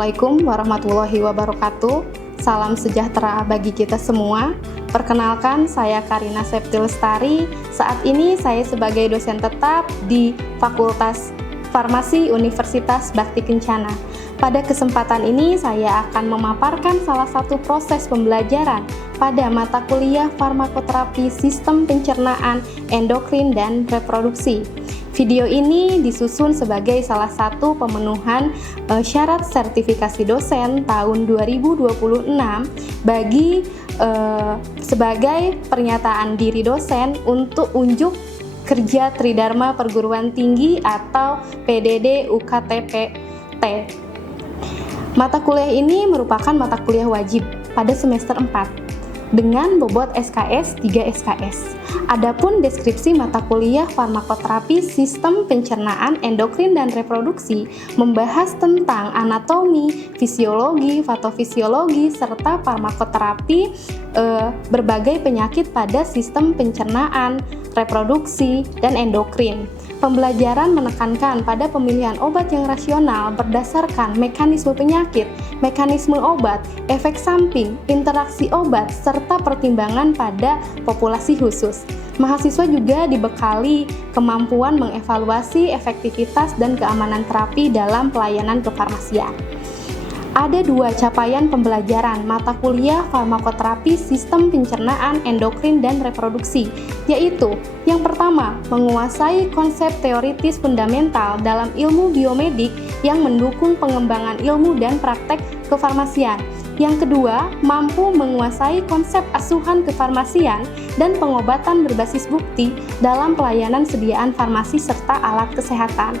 Assalamualaikum warahmatullahi wabarakatuh. Salam sejahtera bagi kita semua. Perkenalkan, saya Karina Septi Lestari. Saat ini saya sebagai dosen tetap di Fakultas Farmasi Universitas Bakti Kencana. Pada kesempatan ini saya akan memaparkan salah satu proses pembelajaran pada mata kuliah farmakoterapi sistem pencernaan, endokrin, dan reproduksi. Video ini disusun sebagai salah satu pemenuhan syarat sertifikasi dosen tahun 2026 bagi sebagai pernyataan diri dosen untuk unjuk kerja Tridharma Perguruan Tinggi atau PDD UKTPT. Mata kuliah ini merupakan mata kuliah wajib pada semester 4 dengan bobot SKS 3 SKS. Adapun deskripsi mata kuliah farmakoterapi sistem pencernaan, endokrin, dan reproduksi membahas tentang anatomi, fisiologi, patofisiologi, serta farmakoterapi berbagai penyakit pada sistem pencernaan, reproduksi, dan endokrin. Pembelajaran menekankan pada pemilihan obat yang rasional berdasarkan mekanisme penyakit, mekanisme obat, efek samping, interaksi obat, serta pertimbangan pada populasi khusus. Mahasiswa juga dibekali kemampuan mengevaluasi efektivitas dan keamanan terapi dalam pelayanan kefarmasian. Ada dua capaian pembelajaran mata kuliah farmakoterapi sistem pencernaan, endokrin, dan reproduksi, yaitu yang pertama, menguasai konsep teoritis fundamental dalam ilmu biomedik yang mendukung pengembangan ilmu dan praktek kefarmasian. Yang kedua, mampu menguasai konsep asuhan kefarmasian dan pengobatan berbasis bukti dalam pelayanan sediaan farmasi serta alat kesehatan.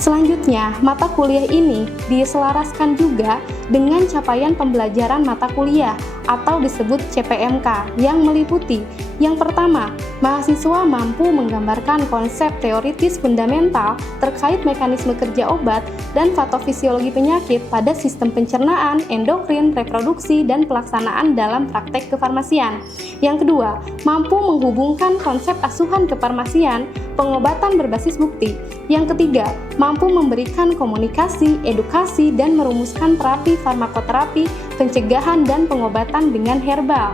Selanjutnya, mata kuliah ini diselaraskan juga dengan capaian pembelajaran mata kuliah atau disebut CPMK yang meliputi yang pertama, mahasiswa mampu menggambarkan konsep teoritis fundamental terkait mekanisme kerja obat dan patofisiologi penyakit pada sistem pencernaan, endokrin, reproduksi, dan pelaksanaan dalam praktek kefarmasian. Yang kedua, mampu menghubungkan konsep asuhan kefarmasian, pengobatan berbasis bukti. Yang ketiga, mampu memberikan komunikasi, edukasi, dan merumuskan terapi farmakoterapi, pencegahan, dan pengobatan dengan herbal.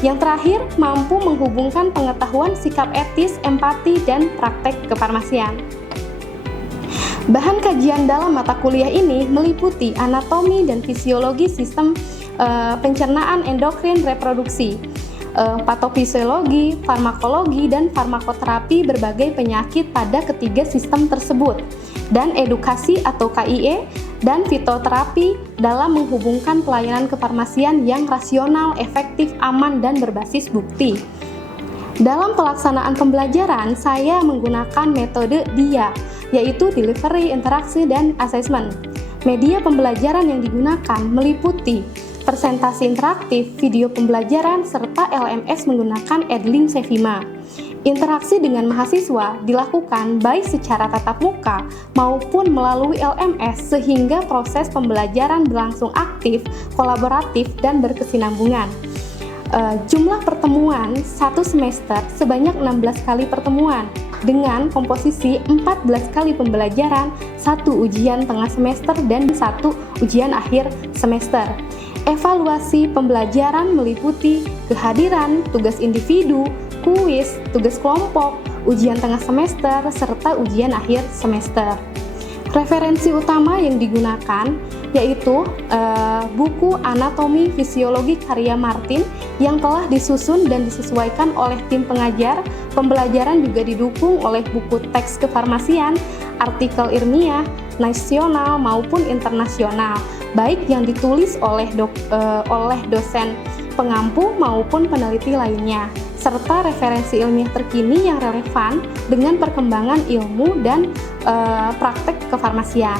Yang terakhir, mampu menghubungkan pengetahuan sikap etis, empati, dan praktek kefarmasian. Bahan kajian dalam mata kuliah ini meliputi anatomi dan fisiologi sistem pencernaan, endokrin, reproduksi, patofisiologi, farmakologi, dan farmakoterapi berbagai penyakit pada ketiga sistem tersebut, dan edukasi atau KIE, dan fitoterapi dalam menghubungkan pelayanan kefarmasian yang rasional, efektif, aman, dan berbasis bukti. Dalam pelaksanaan pembelajaran, saya menggunakan metode DIA, yaitu Delivery, Interaksi, dan Assessment. Media pembelajaran yang digunakan meliputi presentasi interaktif, video pembelajaran, serta LMS menggunakan Edlink Sevima. Interaksi dengan mahasiswa dilakukan baik secara tatap muka maupun melalui LMS sehingga proses pembelajaran berlangsung aktif, kolaboratif, dan berkesinambungan. Jumlah pertemuan satu semester sebanyak 16 kali pertemuan dengan komposisi 14 kali pembelajaran, 1 ujian tengah semester, dan 1 ujian akhir semester. Evaluasi pembelajaran meliputi kehadiran, tugas individu, kuis, tugas kelompok, ujian tengah semester, serta ujian akhir semester. Referensi utama yang digunakan yaitu buku Anatomi Fisiologi karya Martin yang telah disusun dan disesuaikan oleh tim pengajar. Pembelajaran juga didukung oleh buku teks kefarmasian, artikel ilmiah, nasional maupun internasional, baik yang ditulis oleh dosen pengampu maupun peneliti lainnya, serta referensi ilmiah terkini yang relevan dengan perkembangan ilmu dan praktek kefarmasian.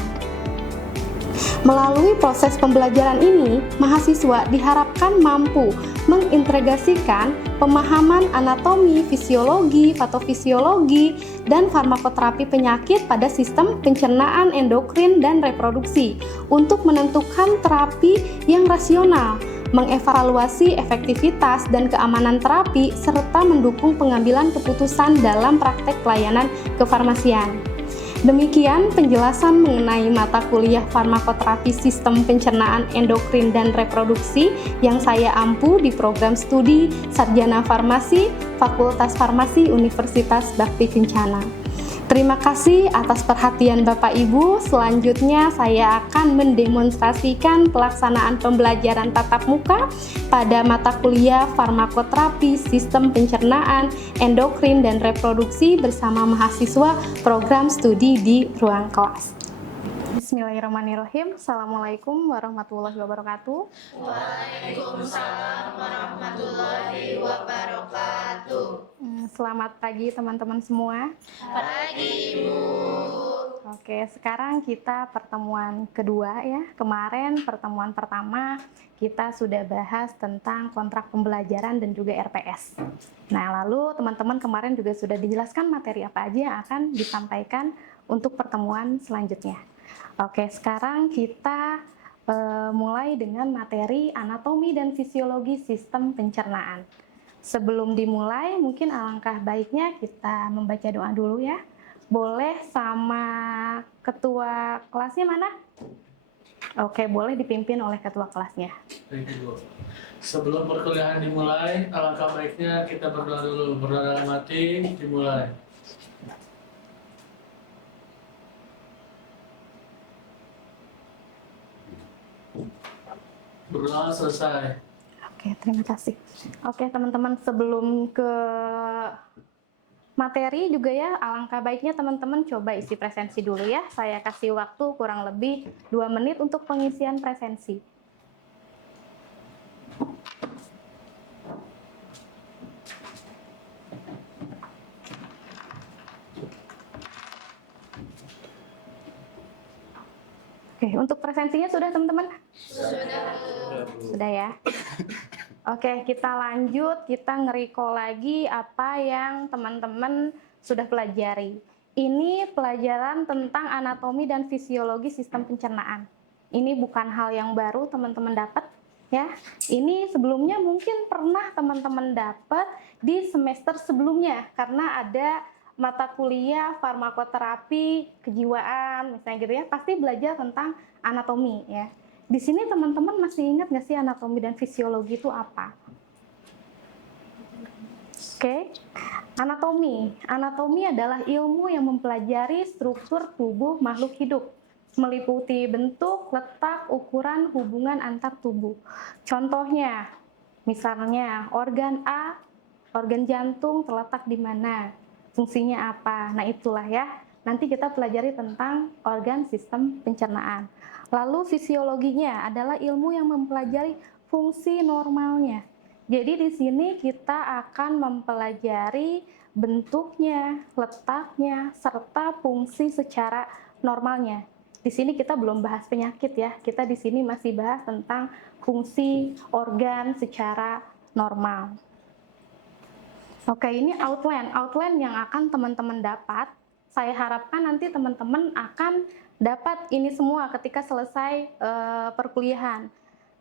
Melalui proses pembelajaran ini, mahasiswa diharapkan mampu mengintegrasikan pemahaman anatomi, fisiologi, patofisiologi, dan farmakoterapi penyakit pada sistem pencernaan, endokrin, dan reproduksi untuk menentukan terapi yang rasional, mengevaluasi efektivitas dan keamanan terapi, serta mendukung pengambilan keputusan dalam praktek pelayanan kefarmasian. Demikian penjelasan mengenai mata kuliah farmakoterapi sistem pencernaan endokrin dan reproduksi yang saya ampu di program studi Sarjana Farmasi Fakultas Farmasi Universitas Bakti Kencana. Terima kasih atas perhatian Bapak Ibu. Selanjutnya saya akan mendemonstrasikan pelaksanaan pembelajaran tatap muka pada mata kuliah farmakoterapi sistem pencernaan, endokrin, dan reproduksi bersama mahasiswa program studi di ruang kelas. Bismillahirrahmanirrahim. Assalamualaikum warahmatullahi wabarakatuh. Waalaikumsalam warahmatullahi wabarakatuh. Selamat pagi teman-teman semua. Pagi Ibu. Oke, sekarang kita pertemuan kedua ya. Kemarin pertemuan pertama kita sudah bahas tentang kontrak pembelajaran dan juga RPS. Nah, lalu teman-teman kemarin juga sudah dijelaskan materi apa aja yang akan disampaikan untuk pertemuan selanjutnya. Oke, sekarang kita mulai dengan materi anatomi dan fisiologi sistem pencernaan. Sebelum dimulai, mungkin alangkah baiknya kita membaca doa dulu ya. Boleh sama ketua kelasnya mana? Oke, boleh dipimpin oleh ketua kelasnya. Baik, Ibu. Sebelum perkuliahan dimulai, alangkah baiknya kita berdoa dulu. Berdoa dalam hati, dimulai. Berdoa selesai. Oke, terima kasih. Oke, teman-teman, sebelum ke materi juga ya, alangkah baiknya teman-teman coba isi presensi dulu ya. Saya kasih waktu kurang lebih 2 menit untuk pengisian presensi. Oke, untuk presensinya sudah teman-teman? Sudah ya. Oke, kita lanjut, kita nge-recall lagi apa yang teman-teman sudah pelajari. Ini pelajaran tentang anatomi dan fisiologi sistem pencernaan. Ini bukan hal yang baru teman-teman dapat ya. Ini sebelumnya mungkin pernah teman-teman dapat di semester sebelumnya karena ada mata kuliah farmakoterapi kejiwaan misalnya gitu ya, pasti belajar tentang anatomi ya. Di sini teman-teman masih ingat nggak sih anatomi dan fisiologi itu apa? Oke, anatomi. Anatomi adalah ilmu yang mempelajari struktur tubuh makhluk hidup, meliputi bentuk, letak, ukuran, hubungan antar tubuh. Contohnya, misalnya organ A, organ jantung terletak di mana, fungsinya apa. Nah itulah ya, nanti kita pelajari tentang organ sistem pencernaan. Lalu fisiologinya adalah ilmu yang mempelajari fungsi normalnya. Jadi di sini kita akan mempelajari bentuknya, letaknya, serta fungsi secara normalnya. Di sini kita belum bahas penyakit ya, kita di sini masih bahas tentang fungsi organ secara normal. Oke, ini outline yang akan teman-teman dapat. Saya harapkan nanti teman-teman akan dapat ini semua ketika selesai perkuliahan.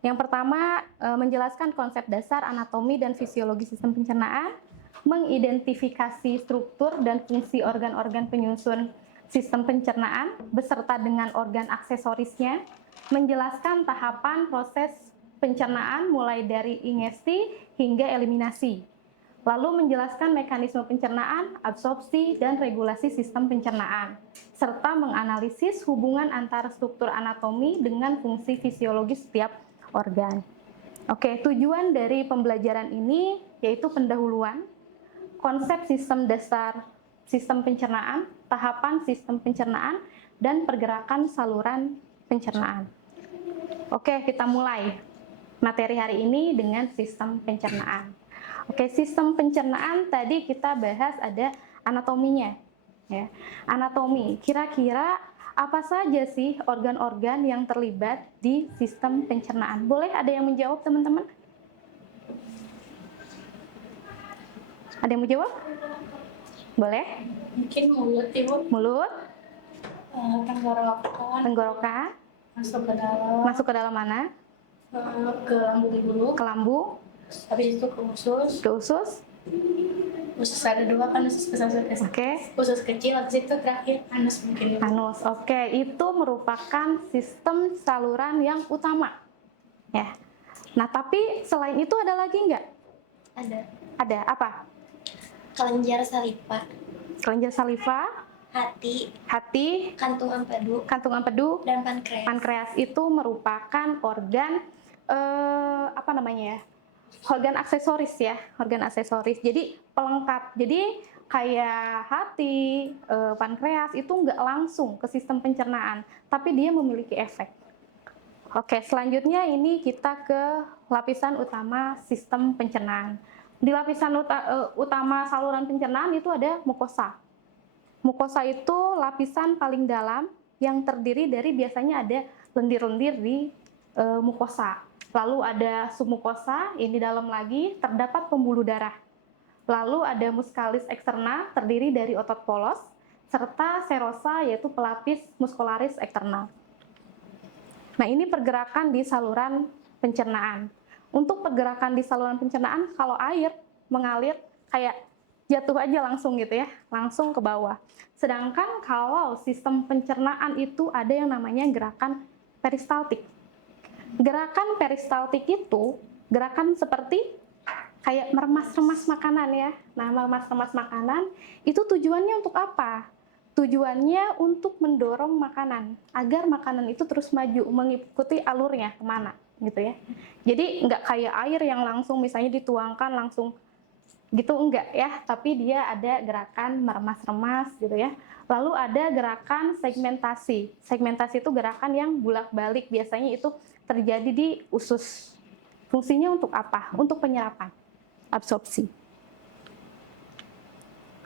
Yang pertama, menjelaskan konsep dasar anatomi dan fisiologi sistem pencernaan, mengidentifikasi struktur dan fungsi organ-organ penyusun sistem pencernaan beserta dengan organ aksesorisnya, menjelaskan tahapan proses pencernaan mulai dari ingesti hingga eliminasi. Lalu menjelaskan mekanisme pencernaan, absorpsi, dan regulasi sistem pencernaan, serta menganalisis hubungan antara struktur anatomi dengan fungsi fisiologis setiap organ. Oke, tujuan dari pembelajaran ini yaitu pendahuluan, konsep sistem dasar sistem pencernaan, tahapan sistem pencernaan, dan pergerakan saluran pencernaan. Oke, kita mulai materi hari ini dengan sistem pencernaan. Oke, sistem pencernaan tadi kita bahas ada anatominya. Ya. Anatomi, kira-kira apa saja sih organ-organ yang terlibat di sistem pencernaan? Boleh ada yang menjawab teman-teman? Ada yang menjawab? Boleh? Mungkin mulut Ibu. Mulut, Tenggorokan. tenggorokan, Masuk ke dalam. masuk ke dalam mana? Ke lambung dulu. Ke lambung, Habis itu ke usus. ke usus, Usus ada dua kan, usus besar, usus kecil. Oke. Usus kecil, habis itu terakhir anus mungkin. Anus. Oke, itu merupakan sistem saluran yang utama. Ya. Nah, tapi selain itu ada lagi nggak? Ada Ada apa? kelenjar saliva, Kelenjar saliva, hati, hati, kantung empedu, kantung empedu, dan pankreas. pankreas itu merupakan organ apa namanya ya? Organ aksesoris ya, organ aksesoris. Jadi pelengkap. Jadi kayak hati, pankreas itu nggak langsung ke sistem pencernaan, tapi dia memiliki efek. Oke, selanjutnya ini kita ke lapisan utama sistem pencernaan. Di lapisan utama saluran pencernaan itu ada mukosa. Mukosa itu lapisan paling dalam yang terdiri dari biasanya ada lendir-lendir di mukosa. Lalu ada submukosa, ini dalam lagi, terdapat pembuluh darah. Lalu ada muscalis eksterna, terdiri dari otot polos, serta serosa, yaitu pelapis muscularis eksternal. Nah, ini pergerakan di saluran pencernaan. Untuk pergerakan di saluran pencernaan, kalau air mengalir kayak jatuh aja langsung gitu ya, langsung ke bawah. Sedangkan kalau sistem pencernaan itu ada yang namanya gerakan peristaltik. Gerakan peristaltik itu gerakan seperti kayak meremas-remas makanan ya. Nah, meremas-remas makanan itu tujuannya untuk apa? Tujuannya untuk mendorong makanan agar makanan itu terus maju mengikuti alurnya kemana gitu ya. Jadi nggak kayak air yang langsung misalnya dituangkan langsung gitu, enggak ya, tapi dia ada gerakan meremas-remas gitu ya. Lalu ada gerakan segmentasi. Segmentasi itu gerakan yang bolak-balik, biasanya itu terjadi di usus. Fungsinya untuk apa? Untuk penyerapan, absorpsi.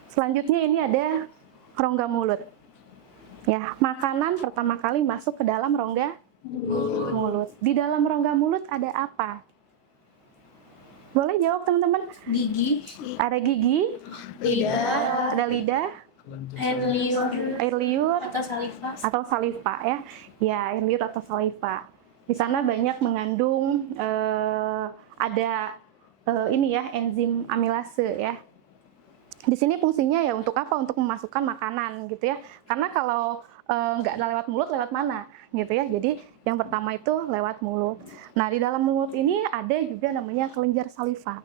Selanjutnya ini ada rongga mulut. Ya, makanan pertama kali masuk ke dalam rongga mulut. Di dalam rongga mulut ada apa? Boleh jawab teman-teman? Gigi, Ada gigi, lidah, ada lidah, air liur, air liur, atau saliva. atau saliva ya. Ya, air liur atau saliva. Di sana banyak mengandung ada ini ya, enzim amilase ya. Di sini fungsinya ya untuk apa? Untuk memasukkan makanan gitu ya. Karena kalau nggak lewat mulut, lewat mana gitu ya. Jadi yang pertama itu lewat mulut. Nah, di dalam mulut ini ada juga namanya kelenjar saliva.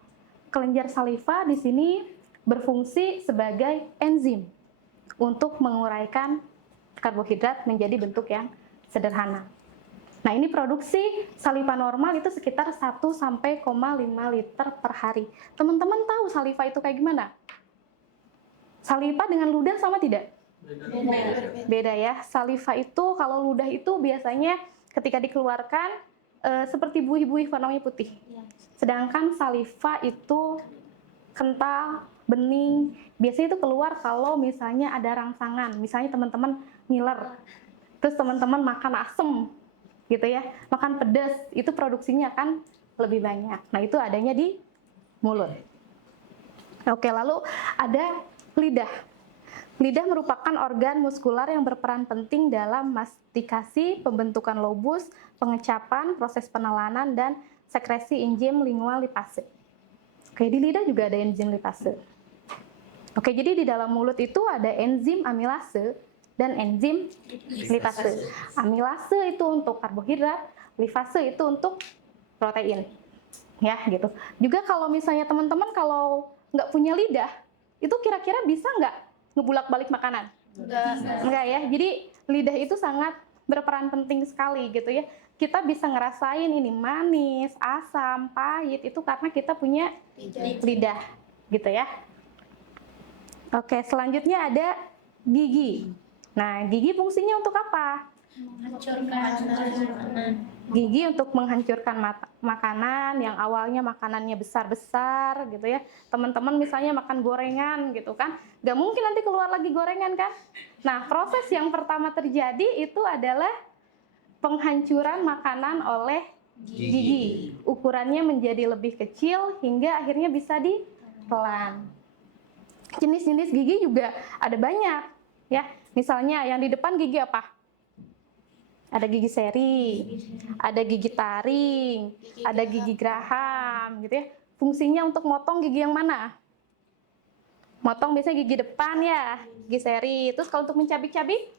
Kelenjar saliva di sini berfungsi sebagai enzim untuk menguraikan karbohidrat menjadi bentuk yang sederhana. Nah, ini produksi saliva normal itu sekitar 1,5 liter per hari. Teman-teman tahu saliva itu kayak gimana? Saliva dengan ludah sama tidak? Beda ya. Saliva itu kalau ludah itu biasanya ketika dikeluarkan seperti buih-buih warnanya putih. Sedangkan saliva itu kental, bening. Biasanya itu keluar kalau misalnya ada rangsangan. Misalnya teman-teman ngiler, terus teman-teman makan asem gitu ya, makan pedas, itu produksinya akan lebih banyak. Nah, itu adanya di mulut. Oke, lalu ada lidah. Lidah merupakan organ muskular yang berperan penting dalam mastikasi, pembentukan lobus, pengecapan, proses penelanan, dan sekresi enzim lingual lipase. Oke, di lidah juga ada enzim lipase. Oke, jadi di dalam mulut itu ada enzim amilase dan enzim lipase. Amilase itu untuk karbohidrat, lipase itu untuk protein. Ya, gitu. Juga kalau misalnya teman-teman kalau nggak punya lidah, itu kira-kira bisa nggak ngebulak-balik makanan? Enggak ya. Jadi lidah itu sangat berperan penting sekali gitu ya. Kita bisa ngerasain ini manis, asam, pahit itu karena kita punya lidah gitu ya. Oke, selanjutnya ada gigi. Nah, gigi fungsinya untuk apa? Gigi untuk menghancurkan makanan yang awalnya makanannya besar-besar gitu ya. Teman-teman misalnya makan gorengan gitu kan, nggak mungkin nanti keluar lagi gorengan kan. Nah, proses yang pertama terjadi itu adalah penghancuran makanan oleh gigi. Ukurannya menjadi lebih kecil hingga akhirnya bisa ditelan. Jenis-jenis gigi juga ada banyak ya. Misalnya yang di depan gigi apa? Ada gigi seri, ada gigi taring, ada gigi geraham gitu ya. Fungsinya untuk motong gigi yang mana? Motong biasanya gigi depan ya, gigi seri. Terus kalau untuk mencabik-cabik,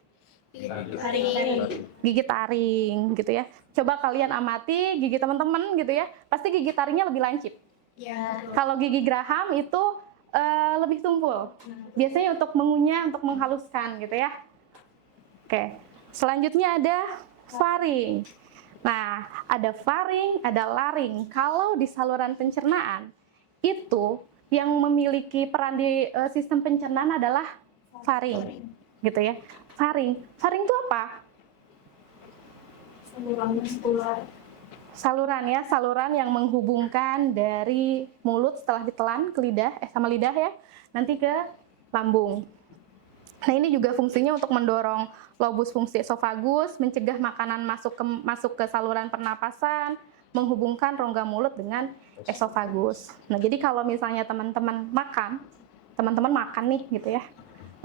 gigi taring gitu ya. Coba kalian amati gigi teman-teman gitu ya. Pasti gigi taringnya lebih lancip. Ya. Kalau gigi geraham itu lebih tumpul. Biasanya untuk mengunyah, untuk menghaluskan gitu ya. Oke. Selanjutnya ada faring. Nah, ada faring, ada laring. Kalau di saluran pencernaan itu yang memiliki peran di sistem pencernaan adalah faring, gitu ya. Faring itu apa? Saluran muskular. Saluran ya, saluran yang menghubungkan dari mulut setelah ditelan ke lidah, sama lidah ya, nanti ke lambung. Nah, ini juga fungsinya untuk mendorong lobus fungsi esofagus, mencegah makanan masuk ke saluran pernapasan, menghubungkan rongga mulut dengan esofagus. Nah, jadi kalau misalnya teman-teman makan nih gitu ya.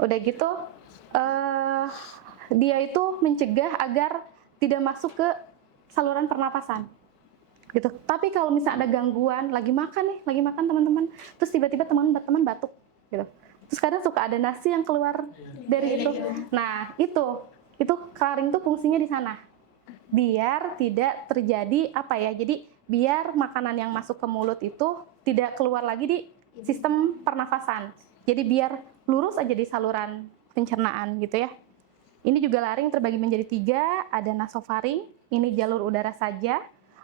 Udah gitu dia itu mencegah agar tidak masuk ke saluran pernapasan. Gitu. Tapi kalau misalnya ada gangguan, lagi makan teman-teman, terus tiba-tiba teman-teman batuk gitu. Terus kadang suka ada nasi yang keluar dari itu. Nah, itu faring tuh fungsinya di sana. Biar tidak terjadi jadi biar makanan yang masuk ke mulut itu tidak keluar lagi di sistem pernafasan. Jadi biar lurus aja di saluran pencernaan gitu ya. Ini juga laring terbagi menjadi 3, ada nasofaring, ini jalur udara saja,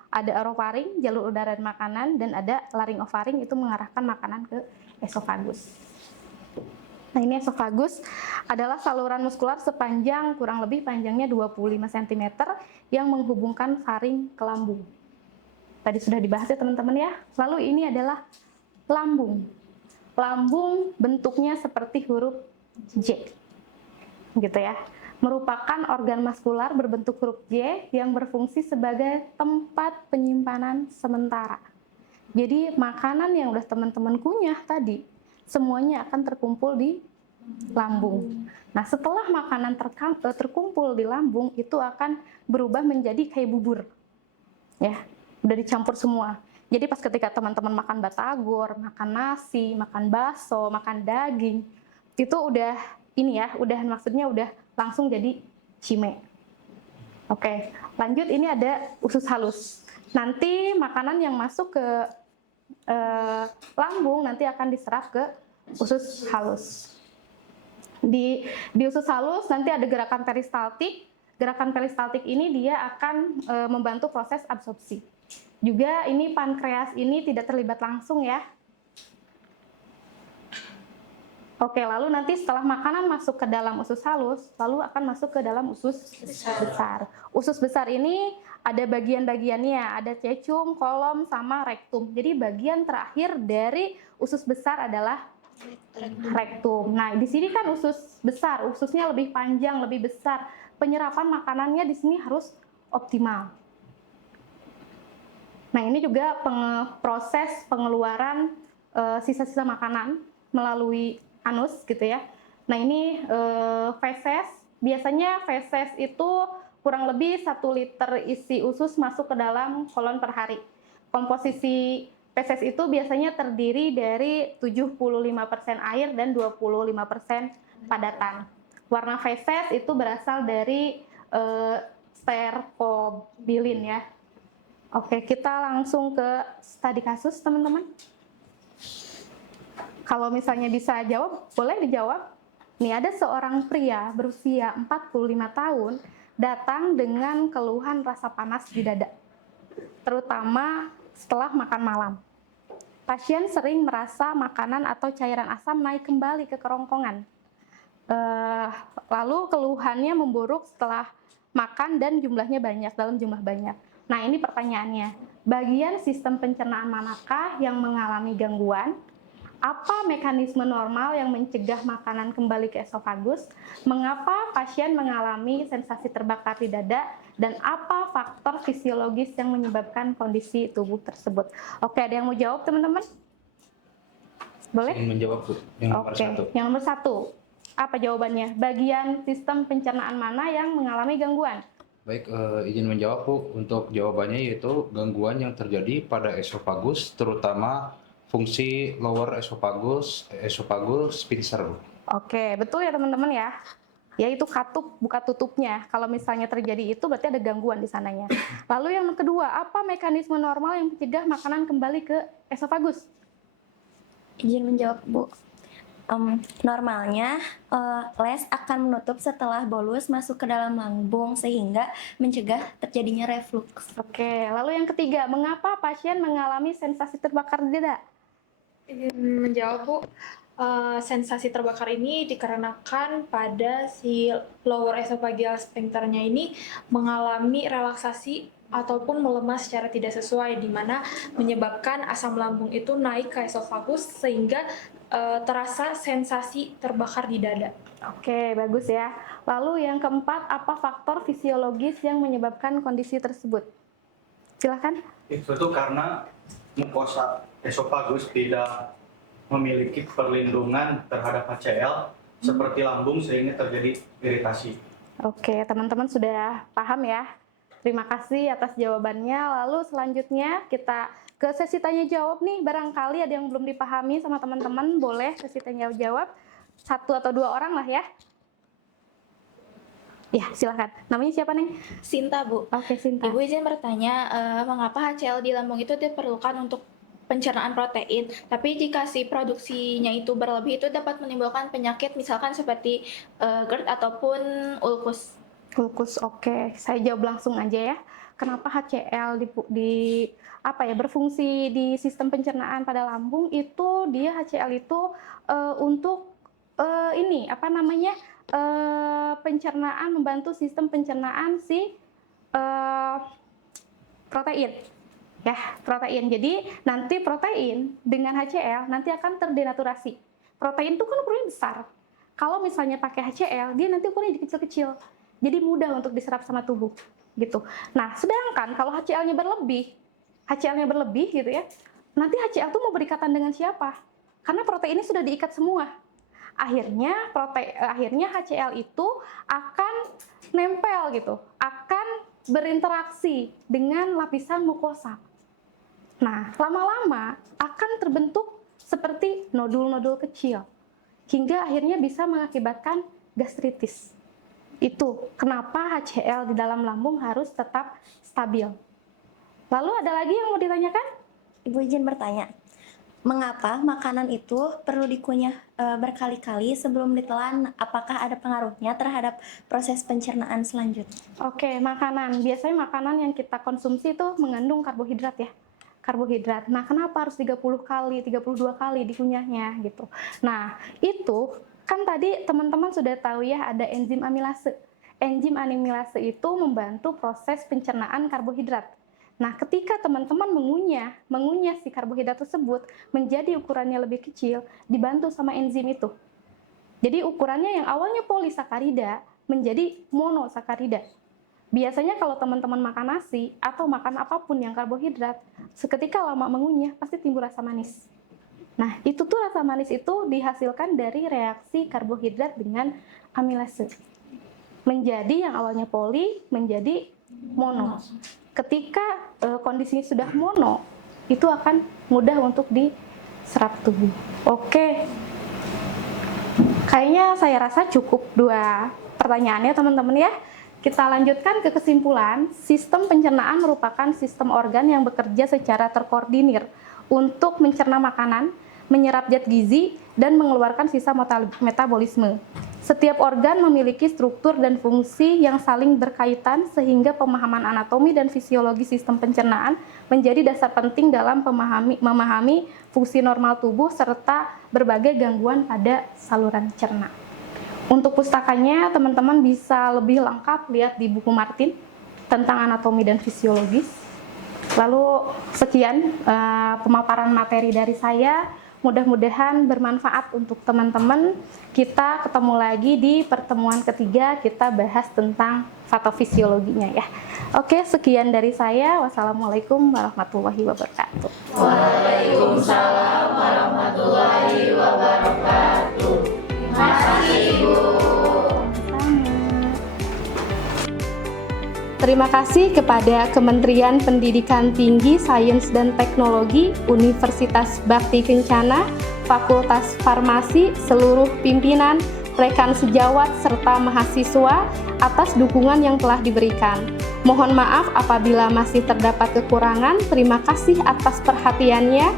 ada orofaring, jalur udara makanan, dan ada laringofaring, itu mengarahkan makanan ke esofagus. Nah, ini esofagus adalah saluran muskular sepanjang kurang lebih panjangnya 25 cm yang menghubungkan faring ke lambung. Tadi sudah dibahas ya teman-teman ya. Lalu ini adalah lambung. Lambung bentuknya seperti huruf J. Gitu ya. Merupakan organ muskular berbentuk huruf J yang berfungsi sebagai tempat penyimpanan sementara. Jadi makanan yang udah teman-teman kunyah tadi semuanya akan terkumpul di lambung. Nah, setelah makanan terkumpul di lambung itu akan berubah menjadi kayak bubur. Ya, udah dicampur semua. Jadi pas ketika teman-teman makan batagor, makan nasi, makan bakso, makan daging, itu udah maksudnya udah langsung jadi cime. Oke, lanjut, ini ada usus halus. Nanti makanan yang masuk ke lambung nanti akan diserap ke usus halus. Di usus halus nanti ada gerakan peristaltik. Gerakan peristaltik ini dia akan membantu proses absorpsi. Juga ini pankreas ini tidak terlibat langsung ya. Oke, lalu nanti setelah makanan masuk ke dalam usus halus, lalu akan masuk ke dalam usus besar. Usus besar ini ada bagian-bagiannya, ada cecum, kolom, sama rektum. Jadi bagian terakhir dari usus besar adalah rektum. Nah, di sini kan usus besar, ususnya lebih panjang, lebih besar. Penyerapan makanannya di sini harus optimal. Nah, ini juga proses pengeluaran sisa-sisa makanan melalui anus gitu ya. Nah, ini feses. Biasanya feses itu kurang lebih 1 liter isi usus masuk ke dalam kolon per hari. Komposisi feses itu biasanya terdiri dari 75% air dan 25% padatan. Warna feses itu berasal dari stercobilin ya. Oke, kita langsung ke studi kasus teman-teman. Kalau misalnya bisa jawab, boleh dijawab. Nih, ada seorang pria berusia 45 tahun datang dengan keluhan rasa panas di dada, terutama setelah makan malam. Pasien sering merasa makanan atau cairan asam naik kembali ke kerongkongan. Lalu keluhannya memburuk setelah makan dan jumlahnya banyak, dalam jumlah banyak. Nah, ini pertanyaannya, bagian sistem pencernaan manakah yang mengalami gangguan? Apa mekanisme normal yang mencegah makanan kembali ke esofagus? Mengapa pasien mengalami sensasi terbakar di dada? Dan apa faktor fisiologis yang menyebabkan kondisi tubuh tersebut? Oke, ada yang mau jawab teman-teman? Boleh? Ingin menjawab Bu, yang nomor 1. Yang nomor 1. Apa jawabannya? Bagian sistem pencernaan mana yang mengalami gangguan? Baik, izin menjawab Bu. Untuk jawabannya yaitu gangguan yang terjadi pada esofagus, terutama fungsi lower esophagus, esophagus sphincter, Bu. Oke, betul ya teman-teman ya. Yaitu katup buka tutupnya. Kalau misalnya terjadi itu berarti ada gangguan di sananya. Lalu yang kedua, apa mekanisme normal yang mencegah makanan kembali ke esofagus? Izin menjawab, Bu. Normalnya les akan menutup setelah bolus masuk ke dalam lambung sehingga mencegah terjadinya reflux. Oke, lalu yang ketiga, mengapa pasien mengalami sensasi terbakar di dada? Izin menjawab, Bu. Sensasi terbakar ini dikarenakan pada si lower esophageal sphincternya ini mengalami relaksasi ataupun melemah secara tidak sesuai, di mana menyebabkan asam lambung itu naik ke esofagus sehingga terasa sensasi terbakar di dada. Oke, bagus ya. Lalu yang keempat, apa faktor fisiologis yang menyebabkan kondisi tersebut? Silakan. Itu karena mukosa esofagus tidak memiliki perlindungan terhadap HCl seperti lambung sehingga terjadi iritasi. Oke, teman-teman sudah paham ya. Terima kasih atas jawabannya. Lalu selanjutnya kita ke sesi tanya jawab nih. Barangkali ada yang belum dipahami sama teman-teman, boleh sesi tanya jawab 1 atau 2 orang lah ya. Ya, silakan. Namanya siapa nih? Sinta, Bu. Oke, Sinta. Ibu izin bertanya, mengapa HCl di lambung itu diperlukan untuk pencernaan protein, tapi jika si produksinya itu berlebih itu dapat menimbulkan penyakit misalkan seperti GERD ataupun ulkus. Ulkus, oke. Saya jawab langsung aja ya. Kenapa HCl berfungsi di sistem pencernaan pada lambung itu dia HCl itu untuk pencernaan, membantu sistem pencernaan si protein. Ya, protein. Jadi nanti protein dengan HCl nanti akan terdenaturasi. Protein itu kan ukurannya besar. Kalau misalnya pakai HCl, dia nanti ukurannya kecil-kecil. Jadi mudah untuk diserap sama tubuh, gitu. Nah, sedangkan kalau HCl-nya berlebih gitu ya, nanti HCl itu mau berikatan dengan siapa? Karena proteinnya sudah diikat semua. Akhirnya HCl itu akan nempel gitu, akan berinteraksi dengan lapisan mukosa. Nah, lama-lama akan terbentuk seperti nodul-nodul kecil, hingga akhirnya bisa mengakibatkan gastritis. Itu kenapa HCl di dalam lambung harus tetap stabil. Lalu ada lagi yang mau ditanyakan? Ibu izin bertanya, mengapa makanan itu perlu dikunyah berkali-kali sebelum ditelan? Apakah ada pengaruhnya terhadap proses pencernaan selanjutnya? Oke, makanan. Biasanya makanan yang kita konsumsi itu mengandung karbohidrat ya. Karbohidrat. Nah, kenapa harus 30 kali, 32 kali dikunyahnya gitu. Nah, itu kan tadi teman-teman sudah tahu ya ada enzim amilase. Enzim amilase itu membantu proses pencernaan karbohidrat. Nah, ketika teman-teman mengunyah si karbohidrat tersebut menjadi ukurannya lebih kecil, dibantu sama enzim itu. Jadi ukurannya yang awalnya polisakarida menjadi monosakarida. Biasanya kalau teman-teman makan nasi atau makan apapun yang karbohidrat, seketika lama mengunyah pasti timbul rasa manis. Nah, itu tuh rasa manis itu dihasilkan dari reaksi karbohidrat dengan amilase. Menjadi yang awalnya poli menjadi mono. Ketika kondisinya sudah mono, itu akan mudah untuk diserap tubuh. Oke. Kayaknya saya rasa cukup 2 pertanyaannya teman-teman ya. Kita lanjutkan ke kesimpulan. Sistem pencernaan merupakan sistem organ yang bekerja secara terkoordinir untuk mencerna makanan, menyerap zat gizi, dan mengeluarkan sisa metabolisme. Setiap organ memiliki struktur dan fungsi yang saling berkaitan sehingga pemahaman anatomi dan fisiologi sistem pencernaan menjadi dasar penting dalam memahami fungsi normal tubuh serta berbagai gangguan pada saluran cerna. Untuk pustakanya, teman-teman bisa lebih lengkap lihat di buku Martin tentang anatomi dan fisiologis. Lalu sekian pemaparan materi dari saya. Mudah-mudahan bermanfaat untuk teman-teman. Kita ketemu lagi di pertemuan ketiga, kita bahas tentang patofisiologinya ya. Oke, sekian dari saya. Wassalamualaikum warahmatullahi wabarakatuh. Waalaikumsalam warahmatullahi wabarakatuh. Terima kasih, Ibu. Sama. Terima kasih kepada Kementerian Pendidikan Tinggi, Sains dan Teknologi, Universitas Bakti Kencana, Fakultas Farmasi, seluruh pimpinan, rekan sejawat, serta mahasiswa atas dukungan yang telah diberikan. Mohon maaf apabila masih terdapat kekurangan. Terima kasih atas perhatiannya.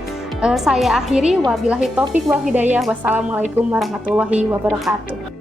Saya akhiri, wabillahi taufiq wal hidayah. Wassalamualaikum warahmatullahi wabarakatuh.